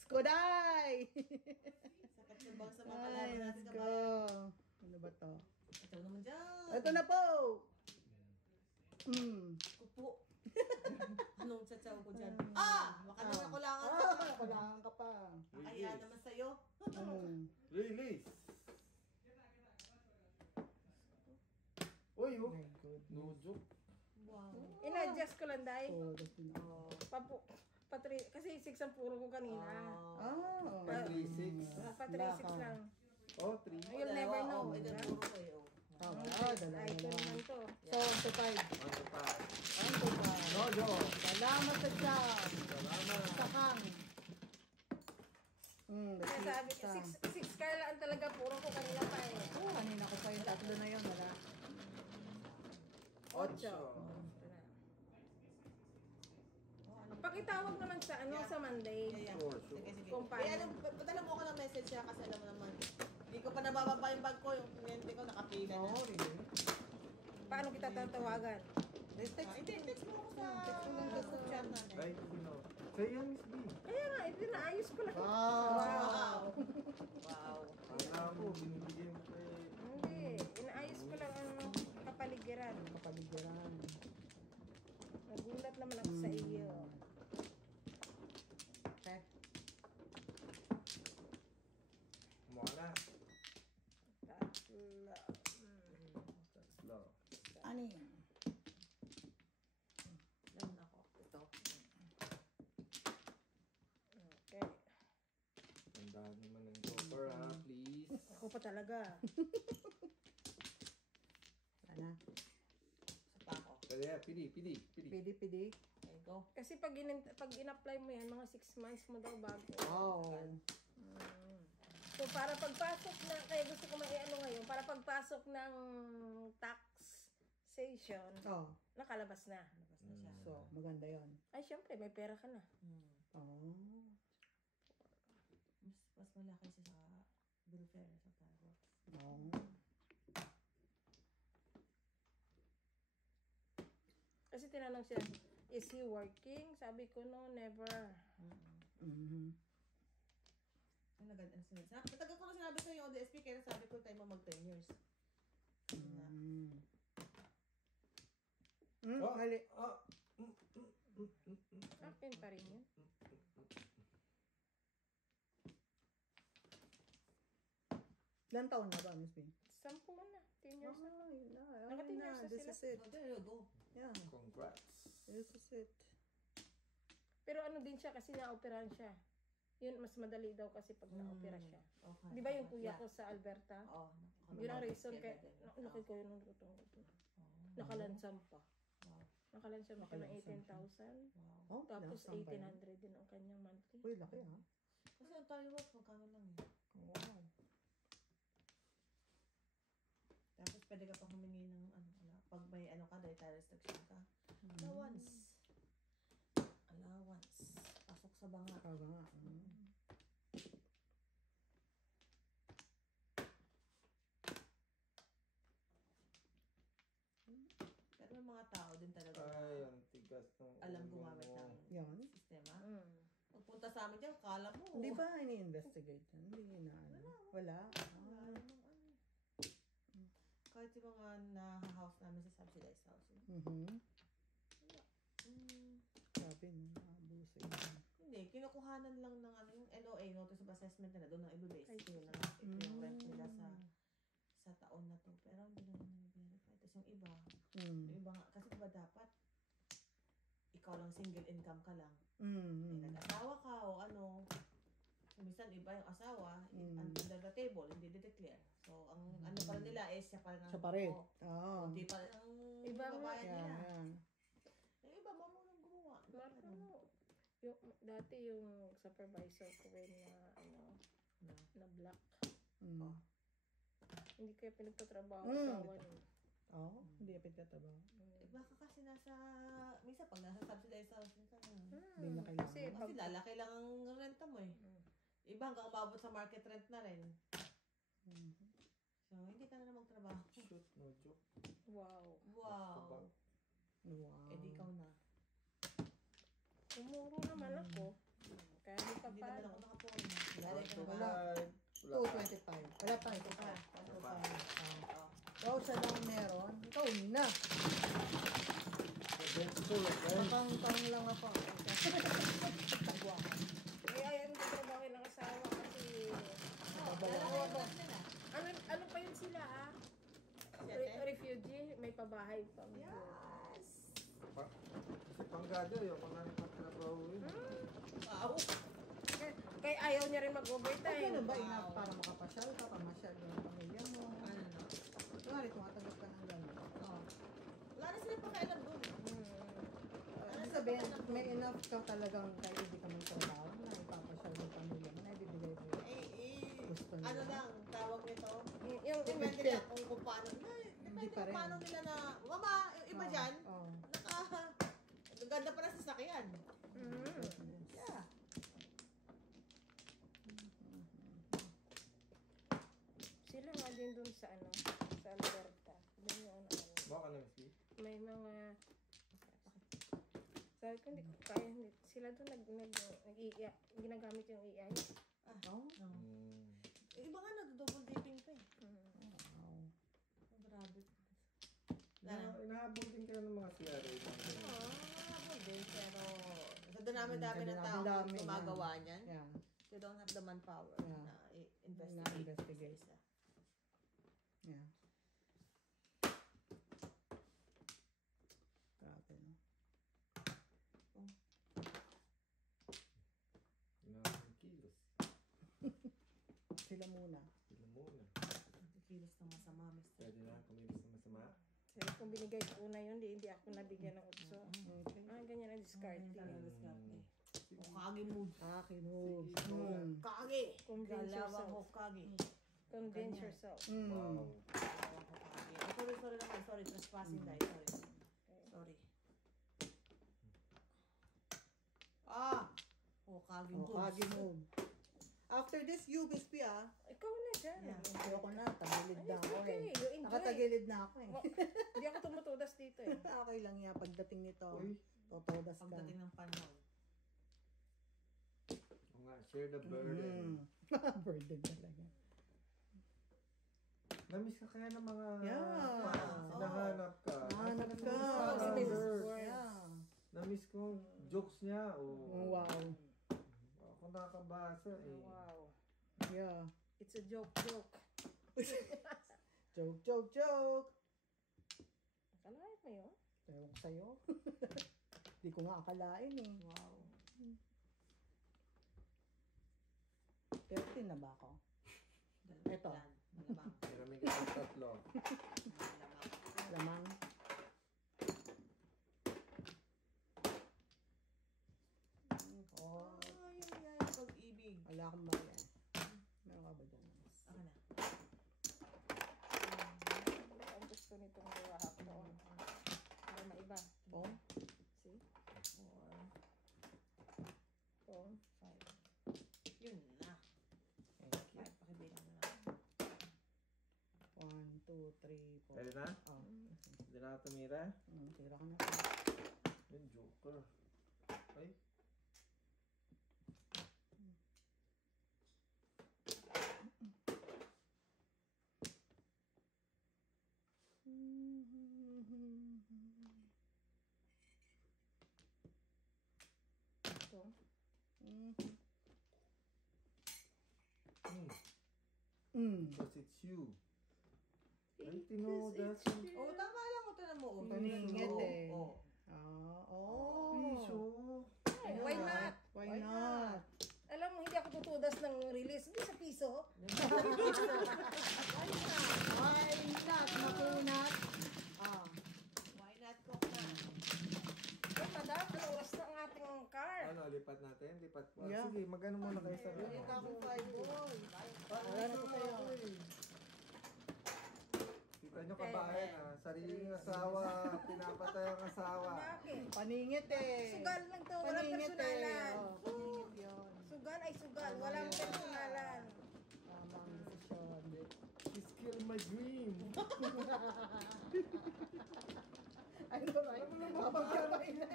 Skuday! Sakit sa bang sa mga Ay, kalaban let's natin go. kabayan. Ano ba to? Ito naman dyan. Ito na po! Kupo. Anong tsatsaw ko dyan? Baka na nakulangan ka. Kulangan ka pa. Kaya naman sa'yo. Release. Uy, oh. My God. No joke. Wow. In-adjust ko lang, Day. Oh, that's enough. Kasi 6 ang puro ko kanina. Ah. Pa 3-6. Pa-3-6 lang. Oh, 3. You'll never know. Ito diba? puro ko eh. Dala Ay, ito na lang. naman to. So, 1 to 5. 1 to 5. 1 to 5. No joke. Salamat sa Diyos. Salamat. Sakang. Kaya sabi, 6 kailaan talaga puro ko kanina pa eh. Oh, kanina ko pa yung tatlo na yun. Wala. 8. Ito na. Pakitawag naman sa sa Monday. Sure. Sige, sige. Kung paano. Eh, padala mo ako ng message siya kasi alam mo naman. Hindi ko pa nabababa yung bag ko. Yung kliyente ko nakapila na. Oh, really? Paano kita tatawagan? Text mo ako sa group chat natin. Right, sino? Sa'yo, Miss B. Kaya nga, naayos ko lang. Wow! Wow. Kala ko, binibigyan ko kay... Hindi, inaayos ko lang ang kapaligiran. Kapaligiran. Nagulat naman ako sa iyo. Okay. Kumuha na. Tatlo. Tatlo. Ano yun? Lang ako. Ito. Okay. Tandaan naman ng joker, ha, please. Ako pa talaga. Sana. Sa pa ako. Kaya, pili. Pidi. Okay, go. Kasi pag in-apply mo yan, mga 6 months mo daw bago. Wow. So para pagpasok na, kaya gusto ko ano ngayon, para pagpasok ng taxation, Oh. nakalabas na. Labas na siya. So, maganda yon. Ay, syempre, may pera ka na. Oh. Mas malaki siya sa bill fare sa Starbucks. Oh. Kasi tinanong siya, is he working? Sabi ko, no, never. Mhm. Ang nagandang sinabi. Matagal ko na sinabi sa yung ODSP, kaya sabi ko tayo mag 10 years. Oh, Hali. Akin pa rin yun. Ilan taon na ba, Miss B? 10 na, 10 years na. Yun na. Naka 10 years na This sila. is it. Oh, there you go. Yeah. Congrats. This is it. Pero ano din siya, kasi na-operahan siya. Yun, mas madali daw kasi pag na-opera siya. Okay. Di ba yung kuya ko sa Alberta? Oo. Yun ang reason kaya, laki ko yun nung nakalansam pa. Wow. Nakalansam pa ng Nakalansam 18,000. Wow. Oh, Tapos lakas ng bayan. 1,800 din ang kanyang monthly. Uy, laki ha. Kasi ang Starbucks, magkano lang eh. Wow. Tapos pwede ka pa humingi ng pag may ka, dietary restriction ka. Allowance. Pasok sa banga. Kaga nga. Pero may mga tao din talaga Ay, na ang tigas ng alam ulo gumamit mo. ng Yan. sistema. Magpunta sa amin dyan, kala mo. Hindi ba ini-investigate yan? Hindi na ano? Wala. Wala namang ano. Kahit yung mga na-house namin sa subsidized housing. Grabe no. Abuso yun. Hindi, kinukuhanan lang ng yung NOA, Notice of Assessment nila, doon ang i-base. Ay, Yun na, ito yung rent nila sa taon na to. Pero hindi naman na-verify. Tapos yung iba nga, kasi diba dapat, ikaw lang single income ka lang. Nag-asawa ka o ano, minsan iba yung asawa, under the table, hindi de-declare. So, ang ano pa rin nila is siya pa rin ang Siya pa rin. Oo. Hindi pa rin ang Iba nga. babayad nila. Yan. Yung iba, marunong gumawa. Yung, dati yung supervisor ko rin na black. Hindi kaya pinagtatrabaho sa awan. Oo. Hindi kapit ka taba. Iba ka kasi minsan pag nasa subsidized housing ka Hindi na kailangan. kasi lalaki lang ang renta mo eh. Iba hanggang umabot sa market rent na rin. So, hindi ka na magtrabaho. Shoot, no joke. Wow. Wow. Wow. Eh, di ikaw na. Umuro naman ako. Kaya di pa Hindi naman paano. ako nakaporma. Lalay ka na ba? Wala. 225. Wala pa ito pa. Wow, siya lang meron. Ikaw na. Matang lang ako. Tagwa. Kaya yan tatrabahin ng asawa kasi Lalaki ba sila? ano pa yun sila refugee, may pabahay pa. Yes! Kasi panggado, yung mga nagtatrabaho yun. Wow! Kaya ayaw niya rin Ay, mag-overtime. ganun ba? Enough para makapasyal ka, pamasyal yung pamilya mo. Ano na? Kunwari, tumatanggap ka ng gano'n. Wala na sila pakialam doon. Ibig sabihin, may enough ka talagang kahit hindi ka magtrabaho na ipapasyal yung pamilya mo na ibibigay mo. Gusto nila. Ano lang, tawag nito? Yung Depende lang kung paano. Depende pa kung rin. paano nila na, mama, yung iba dyan, ganda pa na sa sakyan. Yeah. sila nga din dun sa sa Alberta. Doon yung Baka na may mga sabi ko hindi ko kaya, hindi. Sila doon nag-iiyak, ginagamit yung AI. Oh, Eh, iba nga nag-double dipping pa eh. wow. Oh, grabe. Inahabol din kayo ng mga CRA. Oo, ako din, pero sa dami-dami ng tao Dami-dami, gumagawa niyan. Yeah. They don't have the manpower Yeah. na i-investigate. Na-investigate. isa-isa. Yeah. Grabe, no? Ilang kilos. Sila muna. Sila muna. Kilos ng masama, Mr. Pwede na kumilos na masama. Sabi kung binigay ko una yun, hindi ako nabigyan ng utso. Okay. Ganyan ang discard. Hokage mood. Akin, move. Hokage! Convince Galawang yourself. Hokage. Convince Ganyan. yourself. Wow. Galawang Hokage. Sorry naman. Sorry. Trespassing tayo. Sorry. Hokage mood. Hokage move. After this, you, Bispi, ah. Ikaw na dyan. Yeah. Ayoko na, tagilid na ako Okay, eh. you enjoy. Nakatagilid na ako eh. Hindi ako tumutudas dito eh. Okay lang yan, pagdating nito, Uy. totodas ka. Pagdating ng panahon. Oo nga, share the burden. Burden talaga. Namiss ka kaya ng mga Yeah. hinahanap ka. Hanap ka. Kasi may words. Yeah. Namiss ko jokes niya. Oh. Wow. Ako nakabasa eh. Wow. Yeah. It's a joke. Joke. Akalain mo yun? Ewan ko sa'yo. Di ko nga akalain eh. Wow. 13 na ba ako? Ito. Malamang. Maraming isang tatlo. Malamang. Lamang. Oh, Ay, pag-ibig. wala akong mali. Meron ka ba dyan? Ako na. Ang gusto nitong liwahap doon. Para maiba. Oh, See? 4, 5. Yun na. thank you. Pakibilang mo na. 1, 2, 3, 4. Pwede na? Oh, Hindi na ako tumira? tira ka na. Yung joker. Ay. Ito. Because it's you. Ay, tinodas. Oh, tama lang ko na mo. Oh, Paningit Oo, eh. oo. Piso. Why not? Why not? Alam mo, hindi ako tutudas ng release. Hindi sa piso. Why not? Makunat. Ah. Why not cook na? Ay, madam, ano oras na ang ating car? Ano, lipat natin? Lipat po. Yeah. Sige, magano muna kayo sa Ayun ka akong 5 ball. Wala na ko sa'yo. Kita nyo kabayan ha. Sariling asawa. Pinapatay ang asawa. Bakit? Paningit eh. Sugal lang to, walang Paningit personalan. Oh, paningit yun. Sugal ay sugal, walang personalan. Tama ang desisyon. She's killed my dream. Ay, no, right? Mapagkamay na.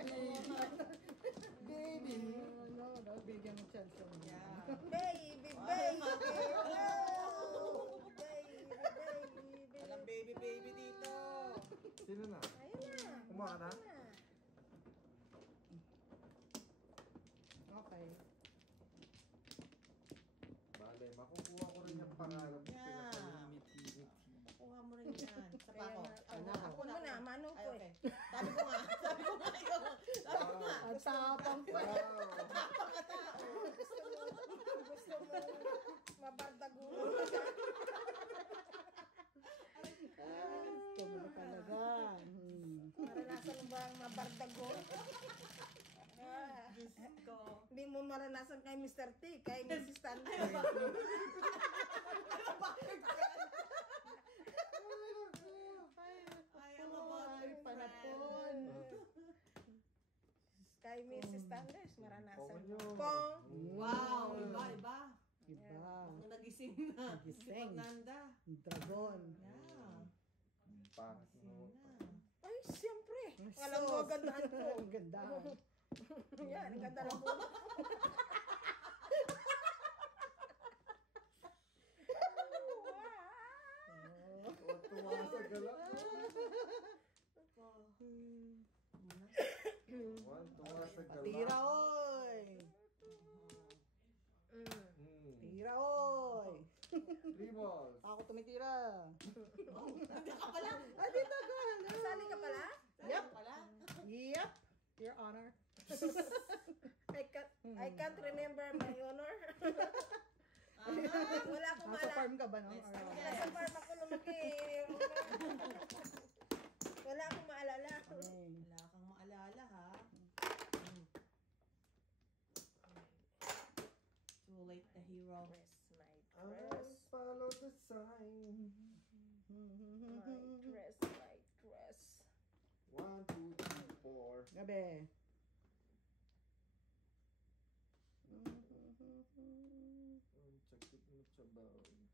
Baby. No, bigyan mo chance yun. Yeah. Baby, baby, oh, baby, baby. Walang baby dito. Sino na? Ayun na. Kumaka na? Ayun na. Okay. Bale, makukuha ko rin yung pangarap ko. Yeah. Pinapalimit-limit. Kuha mo rin yan. Sa pa ako. Ako muna, manong ko Ay, eh. okay. Sabi ko nga. Ikaw. Sabi ko nga. Ang tapang pa. Wow. Gusto mo mabardagulo. Gusto mo na talaga. Maranasan mo ba ang mabardagulo? Diyos ko. Hindi mo maranasan kay Mr. T, kay Mrs. Tandy. I am about Ay, panapon. Kay Mrs. Tanders, maranasan Pong mo. yun. Pong. Wow, iba. Iba. Ang nagising na. Nagising. Si Pagnanda. Dragon. Yeah. Pangit Nagising mo. na. Ay, siyempre Alam mo, gandahan ko. Ang ganda. Yan, ang ganda ng bulo. Tuwa sa gala. One, tuwa sa gala. Tira, oy! Tira, oy! 3 balls. Ako tumitira. Nandiyan ka pala. Ah, dito ka. Sali ka pala? Yep. Pala. Yep. Your honor. I can't remember my honor. Wala akong Nasa maalala. farm ka ba, no? Nasa farm ako lumaki. Wala akong maalala. Okay. Wala kang maalala, ha? Too late the hero. Press my I dress. follow the sign. My dress. 1, 2, 3, 4. Gabi. Ang sakit mo sa bones.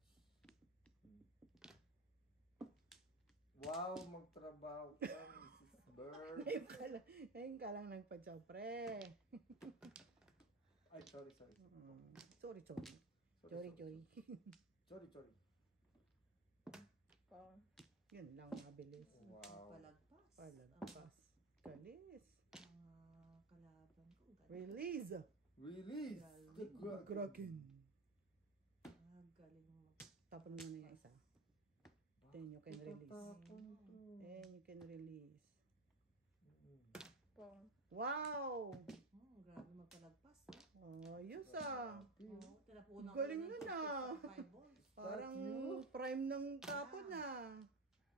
Wow, magtrabaho ka, Mrs. Bird. Ngayon ka lang nagpa-chopre. Ay, sorry. Sorry. Sorry. Oh. Yun lang, mabilis. Wow. Palagpas. Palagpas. Kalis. Kalaban ko. Release. Release the Kraken. Kraken. Galing mo. Tapon mo na yung isa. Then you can release. Tatapon to. Then you can release. Pong. Wow! Grabe magpalagpas. Oh, yus ah. Tinapunan Galing nun, ah. 5 balls. Parang you? prime ng tapon na.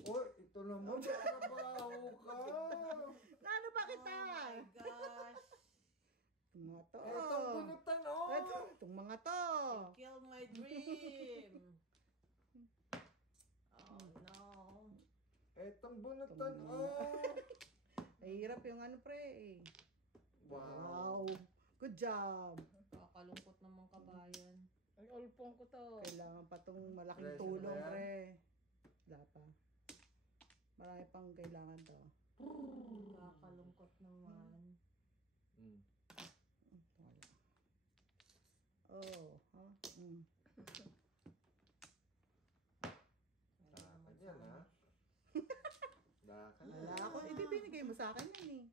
Oy, ito naman, magtrabaho ka. Ano ba kita? Oh my gosh. Itong mga to. Etong bunutan, oh. Itong mga to. Kill my dream. Oh no. Etong bunutan, oh. Mahirap yung ano pre. Wow. Good job. Kakalungkot naman kabayan. Ang ulpong ko to. Kailangan pa tong malaking Presyo tulong na yan? pre. Wala pa. Marami pang kailangan to. Kakalungkot naman. Wala. Oh, ha? Dakan yan, ha? Dakan yan. Wala ako. Hindi binigay mo sa akin yan eh.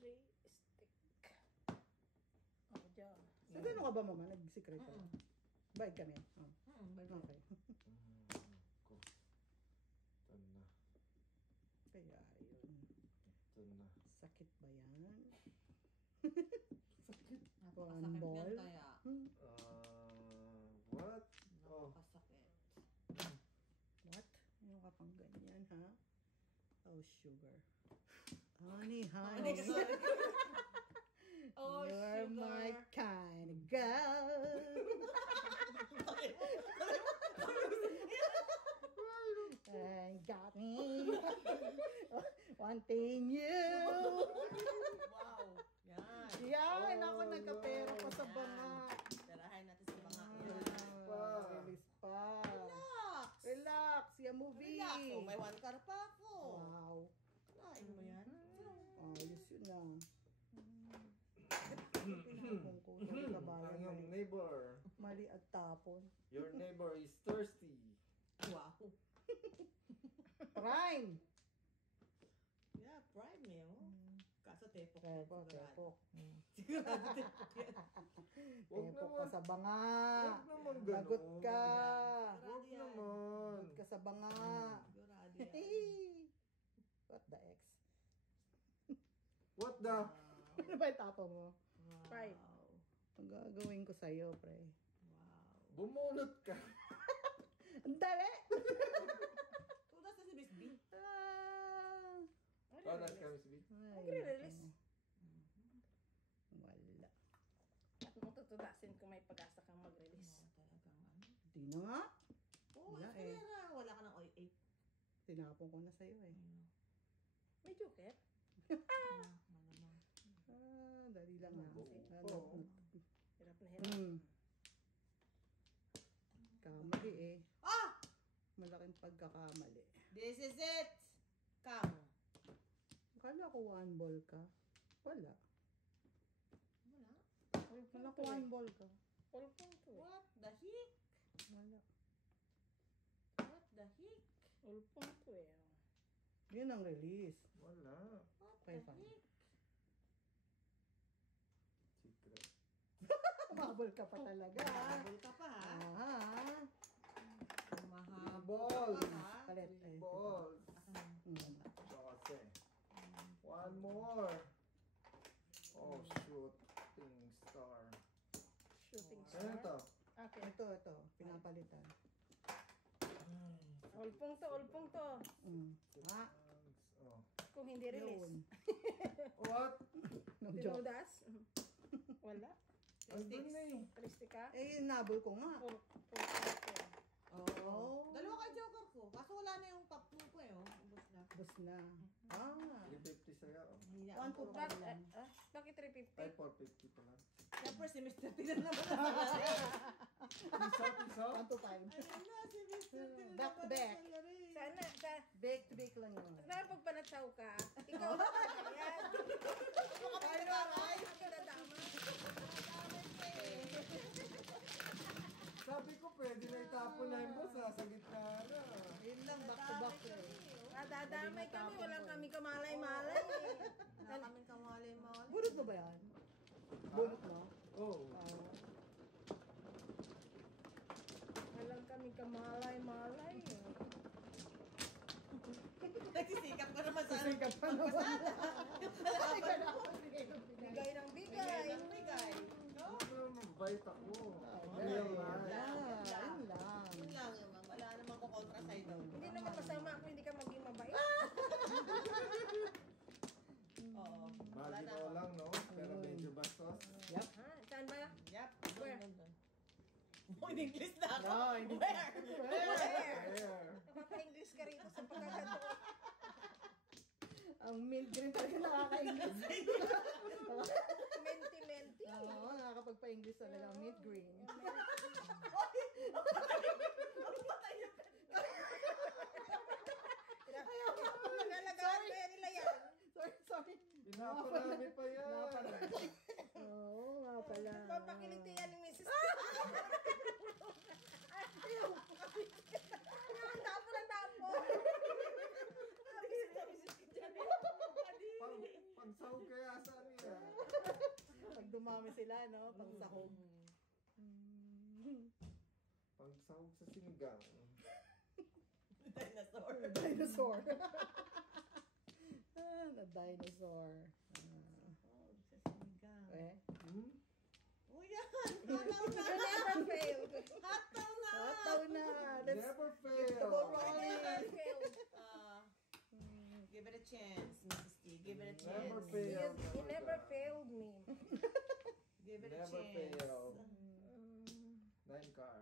3 stick. Oh, dyan. Sa gano'n ka ba mama? Nag-secret ka? Bye kami. Oh. Bye-bye. Okay. Ko. Ito na. Kaya yun. Ito na. Sakit ba yan? Napakasakit Ball? yan kaya. What? Oh. Napakasakit. What? Ano ka pang ganyan, ha? Oh, sugar. Honey, honey. Oh, You're sugar. my kind of girl. And got me wanting you. Wow. Yan. Yan, ako nagkapera pa sa Yan. banga. Tirahin natin sa banga. Release pa. Relax. Relax, yung movie. Relax. Oh, may 1 car pa ako. Wow. Kain mo yan. Oh, yus yun na. Pinakabong ko sa Ang kabayan. iyong neighbor. Mali at tapon. Your neighbor is thirsty. Wow. Prime! Yeah, prime eh. Oh. Kaso tepok. Tepok, tepok. Sigurado tepok yan. Huwag Tepok ka naman. sa banga. Huwag naman ganun. Lagot ka. Huwag naman. Lagot ka sa banga. Sigurado yan. What the X? What the? Ano ba yung tapo mo? Wow. Prime. Ang gagawin ko sa'yo, pre. Wow. Bumunot ka. Ang dali! Tunas na si Miss B. Ah. Panas ka, Miss B? Ay, Magre-release. Wala. At mo tutunasin kung may pag-asa kang mag-release. Talagang ano. Di na nga. Oo, Wala eh. kaya wala ka ng oil 8. Tinapon ko na sa'yo eh. May joker? Malamang. Ah, dali lang ha. Oo. Hirap na hirap. Kamali eh. Ah! Malaking pagkakamali. This is it! Come. Kala ko one ball ka. Wala. Wala. Kala ko one ball ka. Ulpong to eh. What the heck? Wala. What the heck? Ulpong to eh. Yun ang release. Wala. What Okay, the fine. heck? Secret. Mabol ka pa talaga. Habol ka pa ha? Ah. Mahabol Balls. ka pa ha? Palit. Three balls. Mm. Dose. One more. Oh, shooting star. Shooting Ano to? star. Okay. Ito. Pinapalitan. Ulpong to. Mm. Ah. Oh. Kung hindi release. Yun. What? No joke. Tinudas? Wala. Andun na eh. Tristika? Eh, nabol ko nga. Oo. Dalawa ka joker ko. Kaso wala na yung top 2 ko eh. Oh. Ubus na. Bus na. Ah. 350 sa'yo. Hina One ang to puro Bak kanila. bakit Ay, 350? 450 pala. Siyempre si Mr. Tina naman ang salary. Piso? 1 to 5. Ayun na, si Mr. Tina Back to naman back. ang salary. Sana, Bake to bake lang yun. pag panatsaw ka, ikaw na talaga yan. Ay, naray. Ako nadama. Sabi ko, pwede na itapon na yung boss, sa gitna na. Yun lang, back to back eh. Dadamay kami, walang kami kamalay-malay eh. Wala kaming kamali-mali. Bunot mo ba yan? Bunot mo? Oh. Walang kami kamalay-malay eh. Nagsisikap ka naman sa Sikat pa naman. Bigay ng bigay. bigay. No? Mabait ako. Ay, Yun lang. yun lang. Yun lang yun, ma'am. Wala namang kukontra sa'yo daw. Hindi naman masama kung hindi ka maging mabait. Oo. Magino lang, no? Pero medyo bastos. Yep. Ha? Saan ba? Yep. Where? Doon. Oh, in English na ako. No, hindi. Where? There. Nakaka-English ka rito sa pagkakataon. Ang mint green talaga nakaka-English. Menti-menti. Oo, nakakapagpa-English talaga. Mint green. Nagalagaan kaya nila yan. Sorry. Pinaparami pa yan. Oo, nga pala. Papakiliti yan ni Mrs. Ang tapo ng tapo. Pangsahog kaya saan niya? Pag dumami sila, no? Pang sahog. Pangsahog sa sinigang. Dinosaur. Dinosaur. Na-dinosaur. Oh, sa sinigang. Eh? Hmm? Oh, yan. Hataw na. You never failed. Hataw na. Hataw na. That's Never the fail. ball You rolling. never failed. Give it a chance, Mrs. T. Give it a Never chance. fail. You never failed me. Give it a Never chance. fail. 9 car.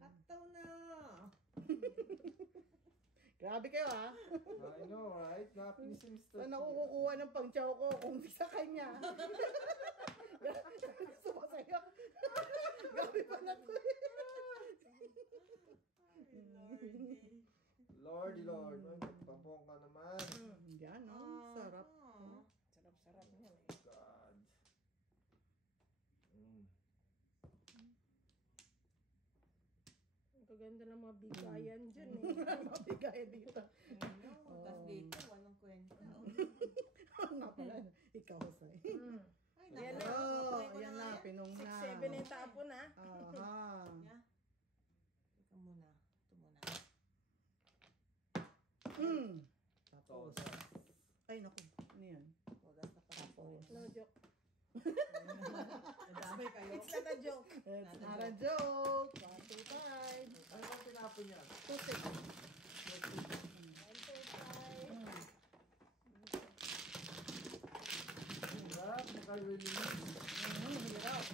Hataw na. Grabe kayo, ha? I know, right? Napinis si Mr. Saan ako kukuha ng pangchow ko kung di sa kanya? Gusto mo sa'yo? Grabe pa na to eh. Lordy Lord. Ay, magpapong ka naman. Yan, no? Sarap. Sarap-sarap yan eh. God. Ang kaganda ng mga bigayan dyan eh. Mabigay dito. Tapos dito, walang kwenta. Nga pala, ikaw sa'yo. Ay, Yan naku. na. Oh, Kunin ko yan na na, nga yan. pinong na. 6-7 na yung tapo na. Aha. Yeah. Ikaw muna. Ito muna. Tapos. Ay, naku. Ano yan? Wagas na Tapos. No joke. Nadamay kayo. It's not a joke. It's not a joke. 1, 2, 5. Ano ang tinapon niya? 2, 6. 1, 2, 5. Hirap, makarelease. Mahirap.